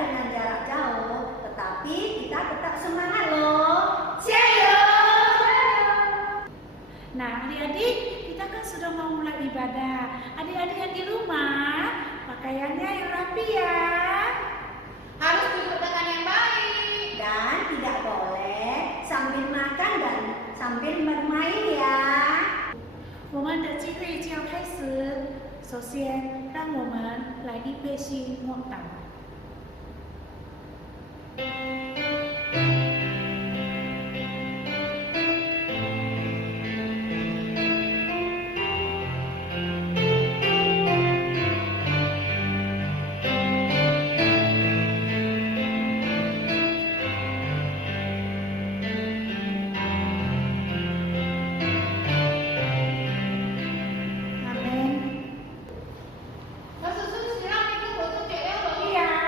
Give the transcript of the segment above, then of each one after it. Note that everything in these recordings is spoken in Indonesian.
dengan jarak jauh, tetapi kita tetap semangat loh. Ciao! Nah, adik-adik, kita kan sudah mau mulai ibadah. Adik-adik yang di rumah, pakaiannya yang rapi ya. Harus duduk dengan yang baik. Dan tidak boleh sambil makan dan sambil bermain ya. 我们的聚会就要开始，首先让我们来预备心默祷。Mas Susu sekarang ikut foto cewek loh. Iya.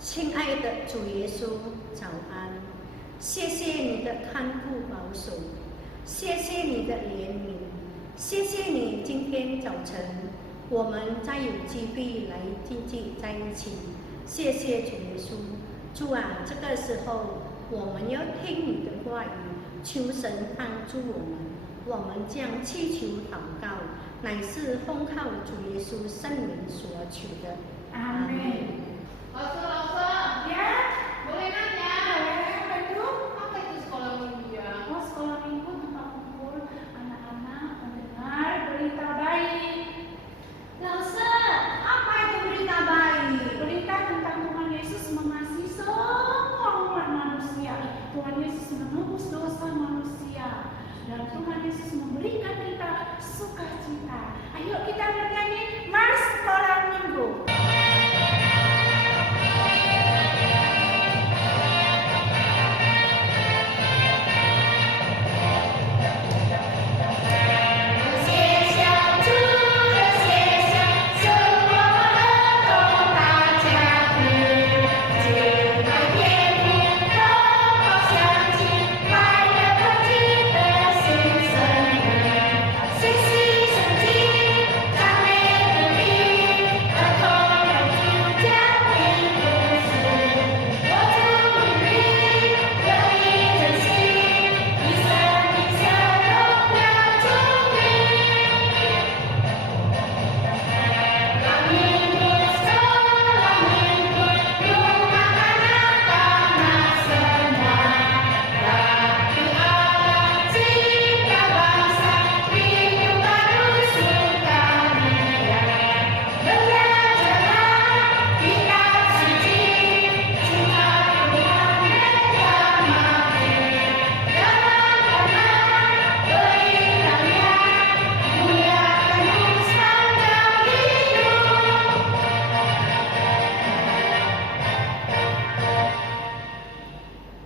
亲爱的主耶稣，早安！谢谢你的看顾保守，谢谢你的怜悯，谢谢你今天早晨我们再有机会来聚在一起。谢谢主耶稣，主啊，这个时候我们要听你的话语，求神帮助我们。我们将祈求祷告，乃是奉靠主耶稣圣名所求的。阿门。Langsung. Ya, Boleh nanya? apa itu? Apa itu sekolah minggu ya? Oh, sekolah minggu tempat kumpul anak-anak mendengar berita baik. Apa itu berita baik? Berita tentang Tuhan Yesus mengasihi semua umat manusia. Tuhan Yesus menebus dosa manusia. Dan Tuhan Yesus memberikan kita sukacita. Ayo kita bernyanyi Mars Sekolah Minggu.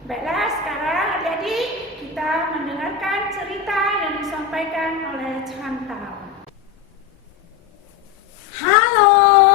Baiklah, sekarang adik-adik kita mendengarkan cerita yang disampaikan oleh Chantal. Halo,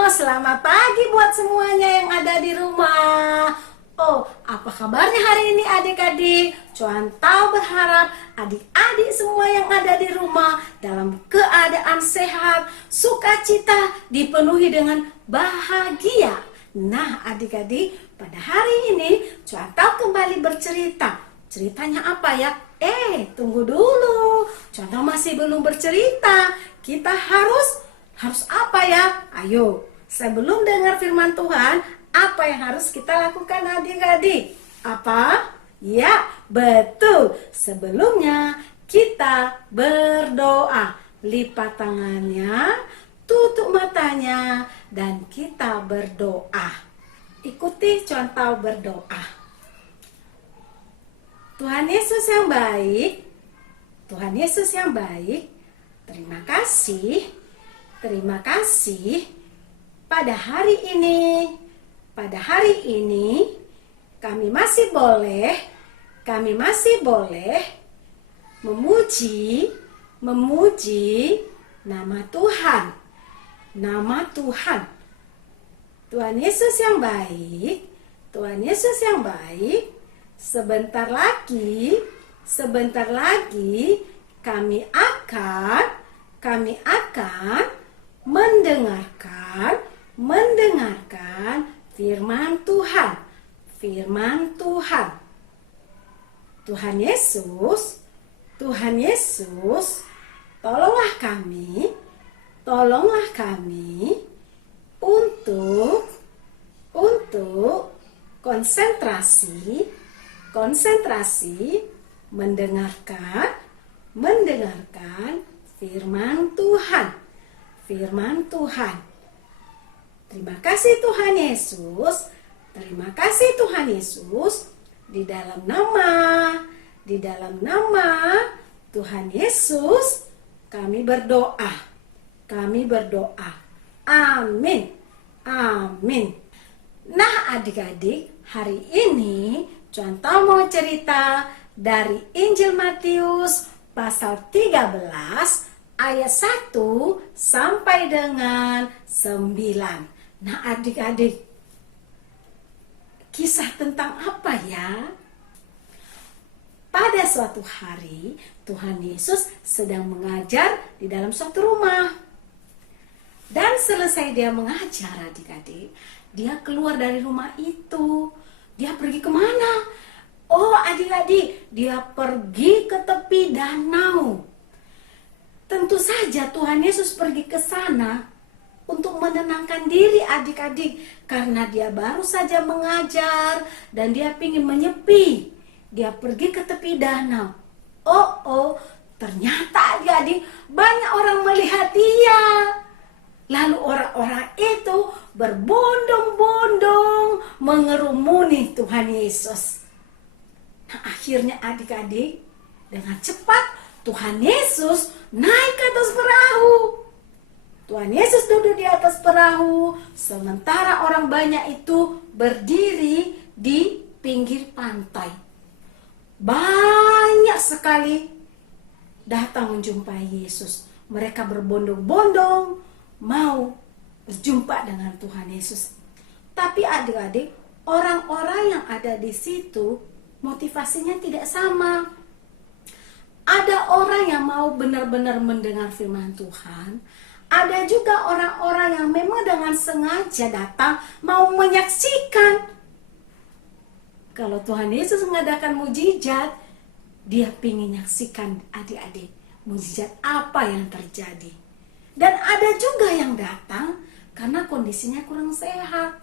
selamat pagi buat semuanya yang ada di rumah. Oh, apa kabarnya hari ini adik-adik? Chantal berharap adik-adik semua yang ada di rumah dalam keadaan sehat, sukacita, dipenuhi dengan bahagia. Nah, adik-adik, pada hari ini Chantal kembali bercerita. Ceritanya apa ya? Tunggu dulu. Chantal masih belum bercerita. Kita harus apa ya? Ayo, sebelum dengar firman Tuhan, apa yang harus kita lakukan adik-adik? Apa? Ya, betul. Sebelumnya kita berdoa. Lipat tangannya, tutup matanya, dan kita berdoa. Ikuti Chantal berdoa. Tuhan Yesus yang baik, Tuhan Yesus yang baik, terima kasih pada hari ini kami masih boleh memuji nama Tuhan. Tuhan Yesus yang baik, sebentar lagi kami akan mendengarkan firman Tuhan. Tuhan Yesus, tolonglah kami untuk konsentrasi mendengarkan firman Tuhan. Terima kasih Tuhan Yesus, di dalam nama Tuhan Yesus kami berdoa. Amin. Nah, adik-adik, hari ini Chantal mau cerita dari Injil Matius pasal 13 ayat 1 sampai dengan 9. Nah, adik-adik, Kisah tentang apa ya? Pada suatu hari, Tuhan Yesus sedang mengajar di dalam suatu rumah. Dan selesai dia mengajar, adik-adik, dia keluar dari rumah itu. Dia pergi kemana? Oh, adik-adik, dia pergi ke tepi danau. Tentu saja Tuhan Yesus pergi ke sana untuk menenangkan diri adik-adik, karena dia baru saja mengajar dan dia ingin menyepi. Dia pergi ke tepi danau. Oh, ternyata adik-adik banyak orang melihat dia. Lalu orang-orang itu berbondong-bondong mengerumuni Tuhan Yesus. Nah, akhirnya adik-adik, dengan cepat Tuhan Yesus naik ke atas perahu. Tuhan Yesus duduk di atas perahu, sementara orang banyak itu berdiri di pinggir pantai. Banyak sekali datang menjumpai Yesus. Mereka berbondong-bondong mau berjumpa dengan Tuhan Yesus. Tapi adik-adik, orang-orang yang ada di situ motivasinya tidak sama. Ada orang yang mau benar-benar mendengar firman Tuhan. Ada juga orang-orang yang memang dengan sengaja datang mau menyaksikan. Kalau Tuhan Yesus mengadakan mujizat, dia ingin menyaksikan adik-adik mujizat apa yang terjadi. Dan ada juga yang datang karena kondisinya kurang sehat.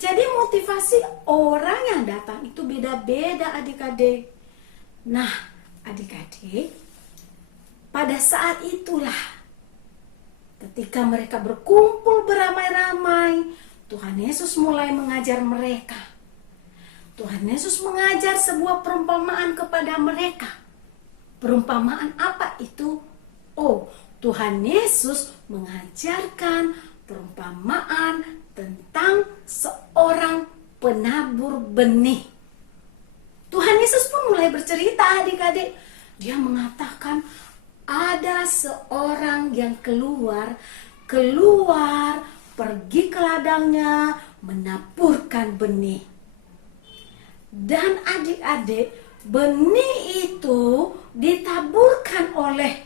Jadi motivasi orang yang datang itu beda-beda adik-adik. Nah, adik-adik, pada saat itulah ketika mereka berkumpul beramai-ramai, Tuhan Yesus mulai mengajar mereka. Tuhan Yesus mengajar sebuah perumpamaan kepada mereka. Perumpamaan apa itu? Oh, Tuhan Yesus mengajarkan perumpamaan tentang seorang penabur benih. Tuhan Yesus pun mulai bercerita adik-adik. Dia mengatakan ada seorang yang keluar pergi ke ladangnya menaburkan benih. Dan adik-adik, benih itu ditaburkan oleh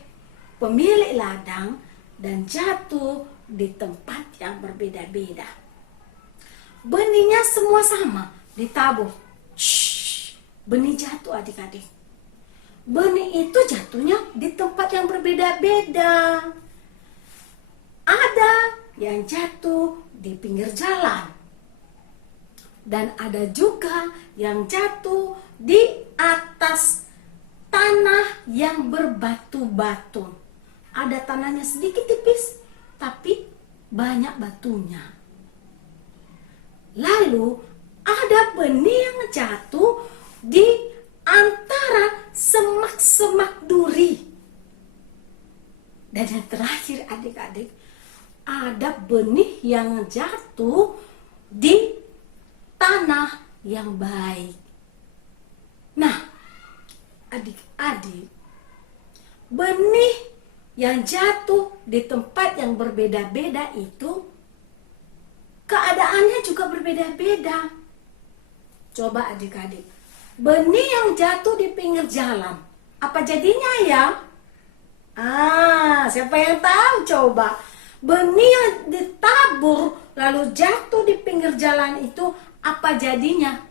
pemilik ladang dan jatuh di tempat yang berbeda-beda. Benihnya semua sama, ditabur. Benih jatuh adik-adik. Benih itu jatuhnya di tempat yang berbeda-beda. Ada yang jatuh di pinggir jalan. Dan ada juga yang jatuh di atas tanah yang berbatu-batu. Ada tanahnya sedikit tipis, tapi banyak batunya. Lalu ada benih yang jatuh di antara semak-semak duri. Dan yang terakhir adik-adik, ada benih yang jatuh di tanah yang baik. Nah, adik-adik, benih yang jatuh di tempat yang berbeda-beda itu keadaannya juga berbeda-beda. Coba adik-adik, benih yang jatuh di pinggir jalan, apa jadinya ya? Siapa yang tahu coba? Benih yang ditabur lalu jatuh di pinggir jalan itu apa jadinya?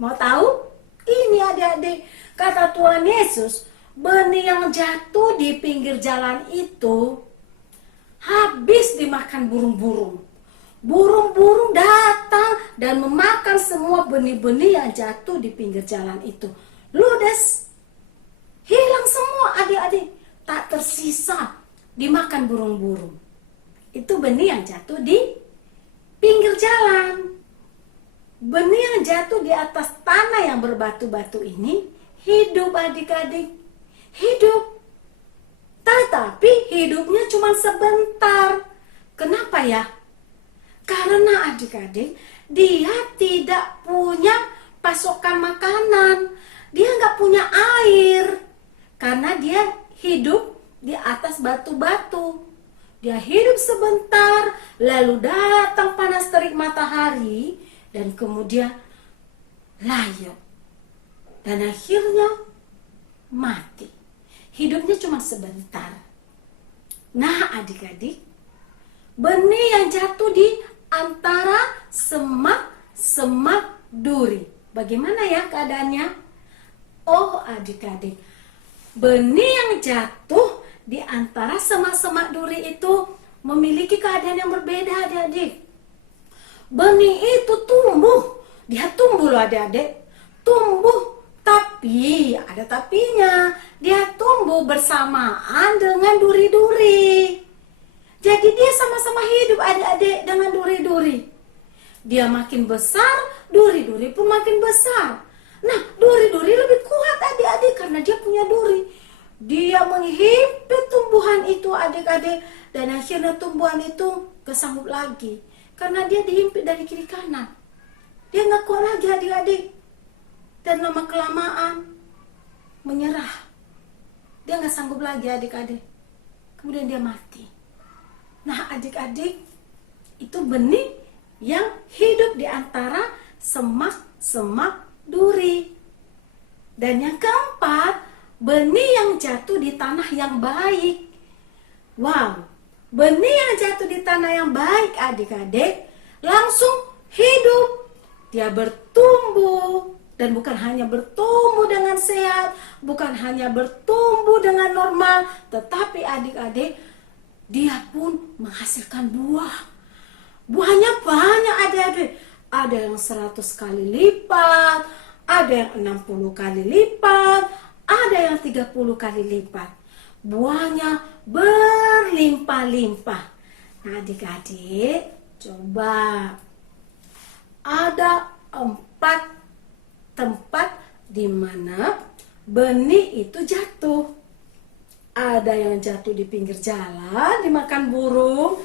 Mau tahu? Ini adik-adik, kata Tuhan Yesus, benih yang jatuh di pinggir jalan itu habis dimakan burung-burung. Burung-burung datang dan memakan semua benih-benih yang jatuh di pinggir jalan itu. Ludes, hilang semua adik-adik, tak tersisa, dimakan burung-burung. Itu benih yang jatuh di pinggir jalan. Benih yang jatuh di atas tanah yang berbatu-batu ini hidup adik-adik, hidup. Tetapi hidupnya cuma sebentar. Kenapa ya? Karena adik-adik, dia tidak punya pasokan makanan. Dia nggak punya air. Karena dia hidup di atas batu-batu. Dia hidup sebentar, lalu datang panas terik matahari, dan kemudian layu, dan akhirnya mati. Hidupnya cuma sebentar. Nah adik-adik, benih yang jatuh di antara semak-semak duri. Bagaimana ya keadaannya? Oh adik-adik, benih yang jatuh di antara semak-semak duri itu memiliki keadaan yang berbeda adik-adik. Benih itu tumbuh, dia tumbuh loh adik-adik, tumbuh, tapi ada tapinya, dia tumbuh bersamaan dengan duri-duri. Jadi dia sama-sama hidup adik-adik dengan duri-duri. Dia makin besar, duri-duri pun makin besar. Nah, duri-duri lebih kuat adik-adik karena dia punya duri. Dia menghimpit tumbuhan itu adik-adik, dan akhirnya tumbuhan itu kesanggup lagi karena dia dihimpit dari kiri kanan. Dia nggak kuat lagi adik-adik, dan lama kelamaan menyerah. Dia nggak sanggup lagi adik-adik, kemudian dia mati. Nah adik-adik, itu benih yang hidup di antara semak-semak duri. Dan yang keempat, benih yang jatuh di tanah yang baik. Wow, benih yang jatuh di tanah yang baik adik-adik langsung hidup. Dia bertumbuh, dan bukan hanya bertumbuh dengan sehat, bukan hanya bertumbuh dengan normal, tetapi adik-adik, dia pun menghasilkan buah. Buahnya banyak adik-adik. Ada yang 100 kali lipat, ada yang 60 kali lipat, ada yang 30 kali lipat. Buahnya berlimpah-limpah. Nah adik-adik, coba, ada 4 tempat di mana benih itu jatuh. Ada yang jatuh di pinggir jalan dimakan burung,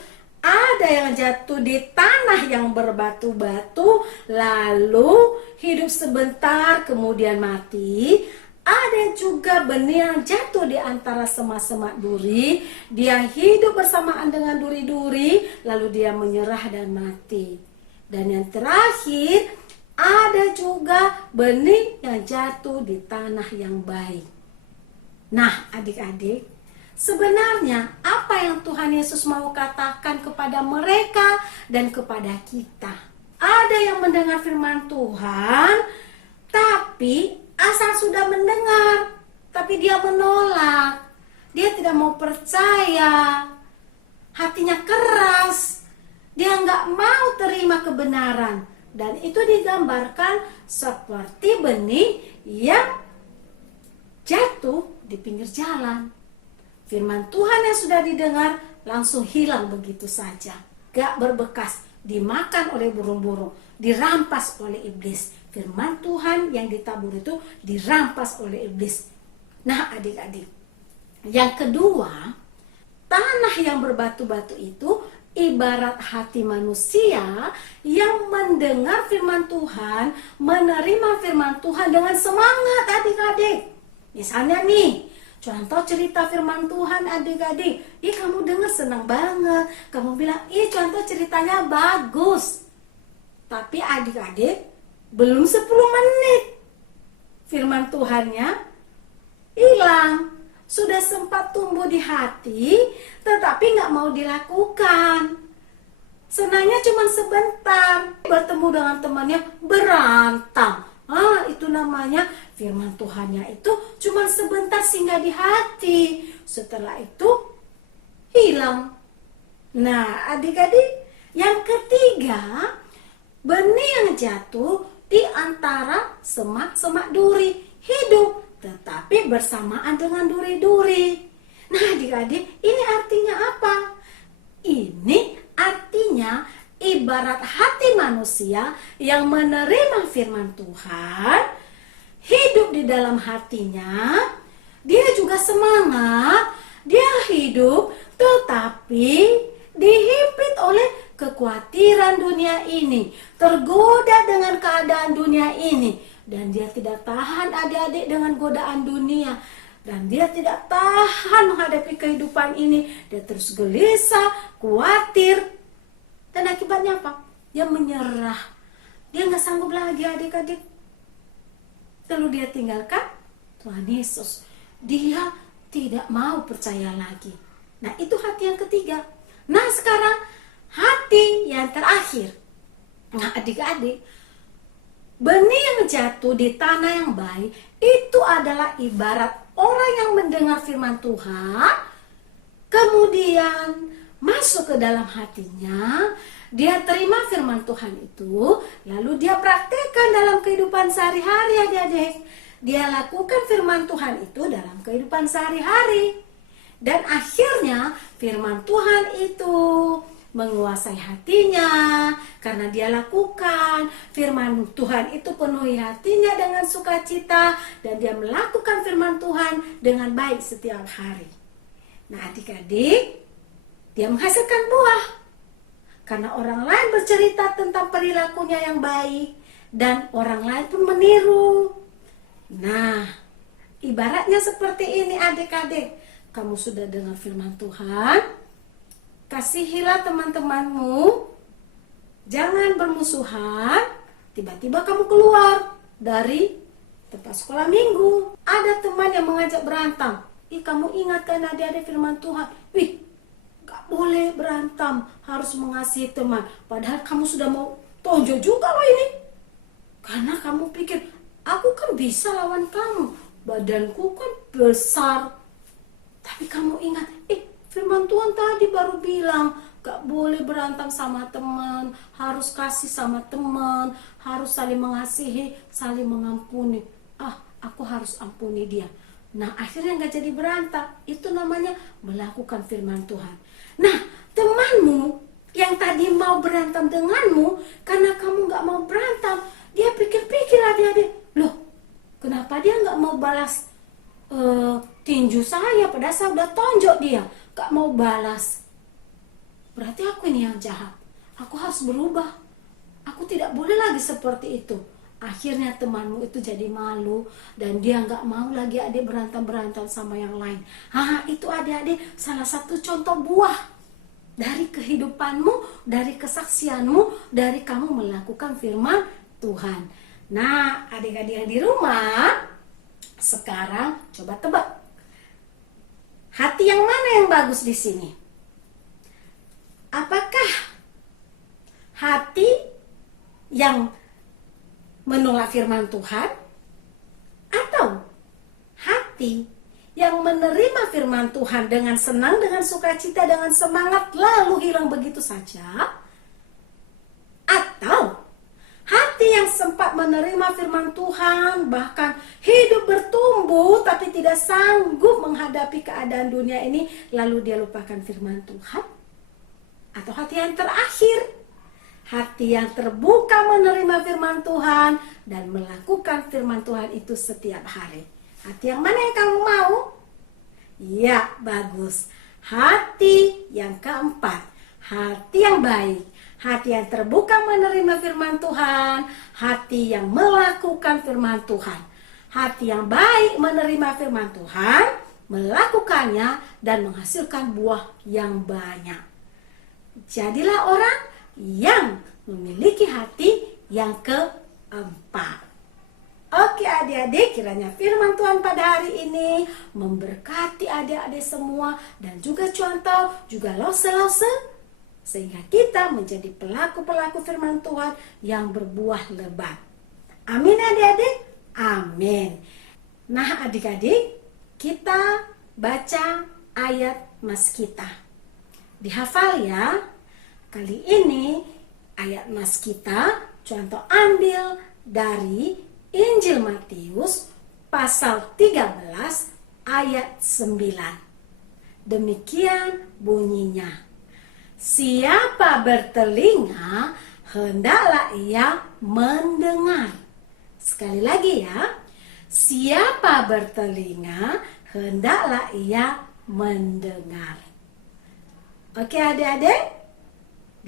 ada yang jatuh di tanah yang berbatu-batu lalu hidup sebentar kemudian mati. Ada juga benih yang jatuh di antara semak-semak duri, dia hidup bersamaan dengan duri-duri lalu dia menyerah dan mati. Dan yang terakhir, ada juga benih yang jatuh di tanah yang baik. Nah adik-adik, sebenarnya apa yang Tuhan Yesus mau katakan kepada mereka dan kepada kita? Ada yang mendengar firman Tuhan, tapi asal sudah mendengar, tapi dia menolak. Dia tidak mau percaya, hatinya keras, dia nggak mau terima kebenaran. Dan itu digambarkan seperti benih yang jatuh di pinggir jalan. Firman Tuhan yang sudah didengar langsung hilang begitu saja. Gak berbekas, dimakan oleh burung-burung, dirampas oleh iblis. Firman Tuhan yang ditabur itu dirampas oleh iblis. Nah adik-adik, yang kedua, tanah yang berbatu-batu itu ibarat hati manusia yang mendengar firman Tuhan, menerima firman Tuhan dengan semangat adik-adik. Misalnya nih, contoh cerita firman Tuhan adik-adik, kamu dengar senang banget, kamu bilang, contoh ceritanya bagus. Tapi adik-adik, belum 10 menit firman Tuhannya hilang. Sudah sempat tumbuh di hati, tetapi nggak mau dilakukan. Senangnya cuma sebentar, bertemu dengan temannya berantem. Itu namanya firman Tuhannya itu cuma sebentar singgah di hati. Setelah itu hilang. Nah adik-adik, yang ketiga, benih yang jatuh di antara semak-semak duri, hidup tetapi bersamaan dengan duri-duri. Nah adik-adik, ini artinya apa? Ini artinya ibarat hati manusia yang menerima firman Tuhan, hidup di dalam hatinya, dia juga semangat, dia hidup, tetapi dihimpit oleh kekhawatiran dunia ini, tergoda dengan keadaan dunia ini. Dan dia tidak tahan adik-adik dengan godaan dunia. Dan dia tidak tahan menghadapi kehidupan ini. Dia terus gelisah, khawatir. Dan akibatnya apa? Dia menyerah. Dia nggak sanggup lagi adik-adik. Lalu dia tinggalkan Tuhan Yesus. Dia tidak mau percaya lagi. Nah, itu hati yang ketiga. Nah, sekarang hati yang terakhir. Nah, adik-adik, benih yang jatuh di tanah yang baik itu adalah ibarat orang yang mendengar firman Tuhan, kemudian masuk ke dalam hatinya, dia terima firman Tuhan itu, lalu dia praktekkan dalam kehidupan sehari-hari adik-adik. Dia lakukan firman Tuhan itu dalam kehidupan sehari-hari. Dan akhirnya firman Tuhan itu menguasai hatinya karena dia lakukan firman Tuhan itu, penuhi hatinya dengan sukacita, dan dia melakukan firman Tuhan dengan baik setiap hari. Nah, adik-adik, dia menghasilkan buah karena orang lain bercerita tentang perilakunya yang baik dan orang lain pun meniru. Nah, ibaratnya seperti ini adik-adik. Kamu sudah dengar firman Tuhan, kasihilah teman-temanmu, jangan bermusuhan. Tiba-tiba kamu keluar dari tempat sekolah minggu, ada teman yang mengajak berantem. Kamu ingatkan adik-adik firman Tuhan, gak boleh berantem, harus mengasihi teman. Padahal kamu sudah mau tonjok juga loh ini. Karena kamu pikir, aku kan bisa lawan kamu, badanku kan besar. Tapi kamu ingat, firman Tuhan tadi baru bilang gak boleh berantem sama teman, harus kasih sama teman, harus saling mengasihi, saling mengampuni. Aku harus ampuni dia. Nah, akhirnya gak jadi berantem. Itu namanya melakukan firman Tuhan. Nah, temanmu yang tadi mau berantem denganmu, karena kamu gak mau berantem, dia pikir-pikir adik-adik, loh, kenapa dia gak mau balas tinju saya, padahal saya udah tonjok dia, gak mau balas. Berarti aku ini yang jahat. Aku harus berubah. Aku tidak boleh lagi seperti itu. Akhirnya temanmu itu jadi malu dan dia gak mau lagi adik berantem-berantem sama yang lain. Itu adik-adik salah satu contoh buah dari kehidupanmu, dari kesaksianmu, dari kamu melakukan firman Tuhan. Nah, adik-adik yang di rumah, sekarang coba tebak. Hati yang mana yang bagus di sini? Apakah hati yang menolak firman Tuhan, atau hati yang menerima firman Tuhan dengan senang, dengan sukacita, dengan semangat, lalu hilang begitu saja? Atau hati yang sempat menerima firman Tuhan, bahkan hidup bertumbuh tapi tidak sanggup menghadapi keadaan dunia ini, lalu dia lupakan firman Tuhan? Atau hati yang terakhir, hati yang terbuka menerima firman Tuhan dan melakukan firman Tuhan itu setiap hari? Hati yang mana yang kamu mau? Ya, bagus. Hati yang keempat, hati yang baik, hati yang terbuka menerima firman Tuhan, hati yang melakukan firman Tuhan. Hati yang baik menerima firman Tuhan, melakukannya, dan menghasilkan buah yang banyak. Jadilah orang yang memiliki hati yang keempat. Oke adik-adik, kiranya firman Tuhan pada hari ini memberkati adik-adik semua, dan juga contoh, juga lose-lose, sehingga kita menjadi pelaku-pelaku firman Tuhan yang berbuah lebat. Amin adik-adik? Amin. Nah adik-adik, kita baca ayat mas kita. Dihafal ya. Kali ini ayat mas kita contoh ambil dari Injil Matius pasal 13 ayat 9. Demikian bunyinya. Siapa bertelinga, hendaklah ia mendengar. Sekali lagi ya. Siapa bertelinga, hendaklah ia mendengar. Oke adik-adik,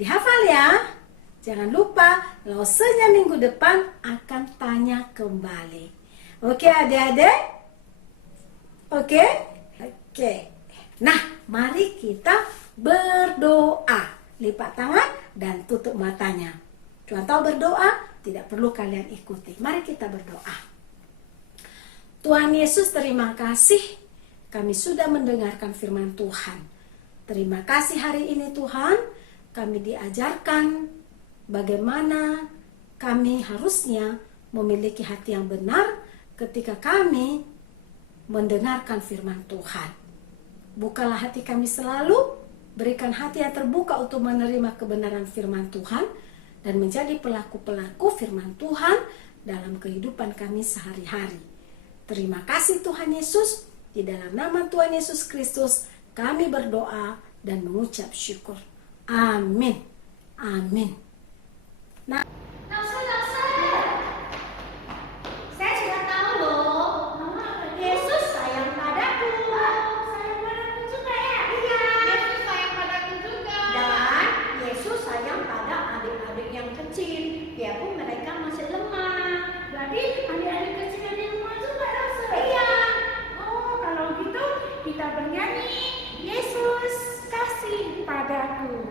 dihafal ya. Jangan lupa, losenya minggu depan akan tanya kembali. Oke adik-adik? Oke? Oke. Nah, mari kita berdoa. Lipat tangan dan tutup matanya. Contoh berdoa, tidak perlu kalian ikuti. Mari kita berdoa. Tuhan Yesus, terima kasih kami sudah mendengarkan firman Tuhan. Terima kasih hari ini Tuhan, kami diajarkan bagaimana kami harusnya memiliki hati yang benar ketika kami mendengarkan firman Tuhan. Bukalah hati kami selalu, berikan hati yang terbuka untuk menerima kebenaran firman Tuhan dan menjadi pelaku-pelaku firman Tuhan dalam kehidupan kami sehari-hari. Terima kasih Tuhan Yesus, di dalam nama Tuhan Yesus Kristus kami berdoa dan mengucap syukur. Amin. Amin. Nah, Saya sudah tahu loh, Yesus sayang padaku. Sayang padaku juga ya? Iya. Yesus sayang padaku juga. Dan Yesus sayang pada adik-adik yang kecil, biarpun mereka masih lemah. Berarti adik-adik kecil di rumah juga dong, Sir? Iya. Oh, kalau gitu kita bernyanyi Yesus kasih padaku.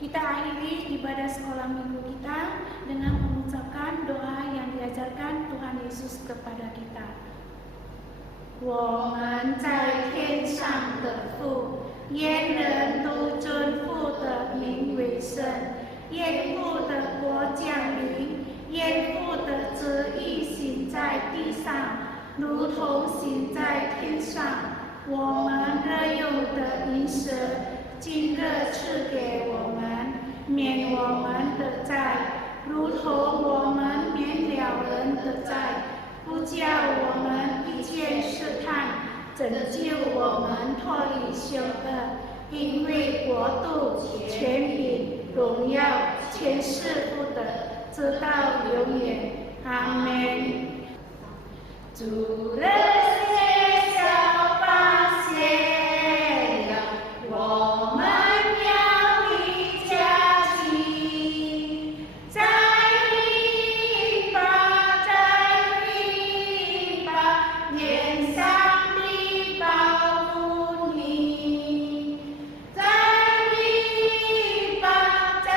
Kita akhiri ibadah sekolah minggu kita dengan mengucapkan doa yang diajarkan Tuhan Yesus kepada kita. 我们在天上的父，愿人都尊父的名为圣，愿父的国降临，愿父的旨意行在地上，如同行在天上。我们日用的饮食，今日赐给我们，免我们的债，如同我们免了人的债，不叫我们遇见试探，拯救我们脱离凶恶。因为国度、权柄、荣耀，全是父的，直到永远。阿门。主的学校发现了，我们要离家近，在你吧，在你吧，愿上帝保护你，在你吧，在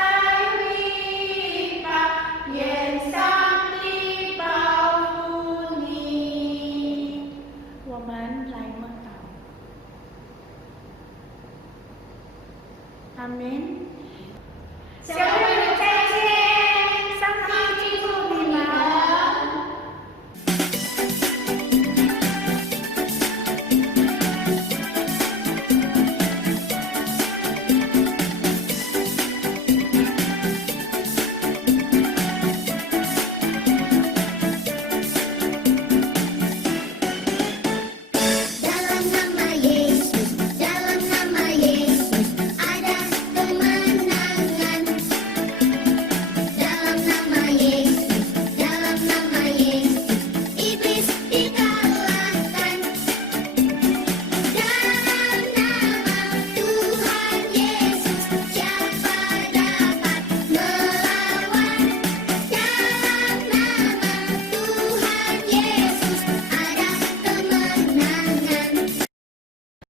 你吧，愿上帝保护你。我们来默祷。阿门。小朋